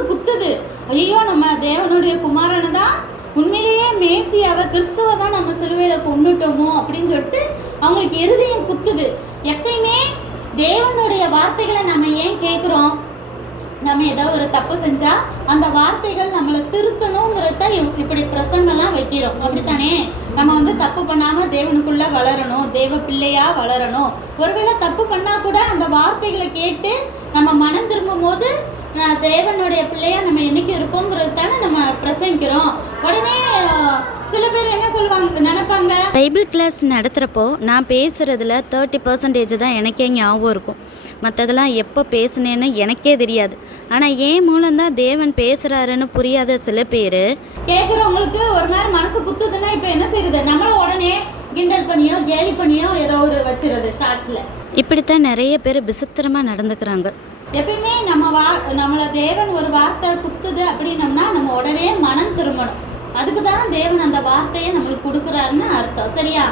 மனசு குத்துது. ஐயோ, நம்ம தேவனுடைய குமாரனை தான் உண்மையிலேயே மேசியாவை கிறிஸ்துவை தான் நம்ம சிலுவையில கொண்டுட்டோமோ அப்படின்னு சொல்லிட்டு அவங்களுக்கு இருதயம் குத்துது. எப்பயுமே தேவனுடைய வார்த்தைகளை நம்ம ஏன் கேட்குறோம்? நம்ம ஏதோ ஒரு தப்பு செஞ்சா அந்த வார்த்தைகள் நம்மளை திருத்தணுங்கிறத இப்படி பிரசங்கெல்லாம் வைக்கிறோம், அப்படித்தானே? நம்ம தப்பு பண்ணாம தேவனுக்குள்ள வளரணும், தேவ பிள்ளையா வளரணும். ஒருவேளை தப்பு பண்ணா கூட அந்த வார்த்தைகளை கேட்டு நம்ம மனம் திரும்பும் போது தேவனுடைய பிள்ளையா நம்ம என்னைக்கு இருப்போங்கிறது தானே நம்ம பிரசங்கிக்கிறோம். உடனே சில பேர் என்ன சொல்லுவாங்க, நினைப்பாங்க, பைபிள் கிளாஸ் நடத்துகிறப்போ நான் பேசுகிறதுல 30% தான் எனக்கே ஞாபகம் இருக்கும். மற்றதெல்லாம் எப்போ பேசுனேன்னு எனக்கே தெரியாது. ஆனால் ஏன் மூலம்தான் தேவன் பேசுகிறாருன்னு புரியாத சில பேர் கேட்குறவங்களுக்கு ஒரு மாதிரி மனசு குத்துதுன்னா இப்போ என்ன செய்யுது, நம்மள உடனே கிண்டல் பண்ணியோ கேலி பண்ணியோ ஏதோ ஒரு வச்சிருது ஷார்ட்ஸில். இப்படித்தான் நிறைய பேர் விசித்திரமாக நடந்துக்கிறாங்க. எப்பயுமே நம்மளை தேவன் ஒரு வார்த்தை குத்துது அப்படின்னம்னா நம்ம உடனே மனம் திரும்பணும். அதுக்கு தான் தேவன் அந்த வார்த்தையை நம்மளுக்கு கொடுக்குறாருன்னு அர்த்தம். சரியா?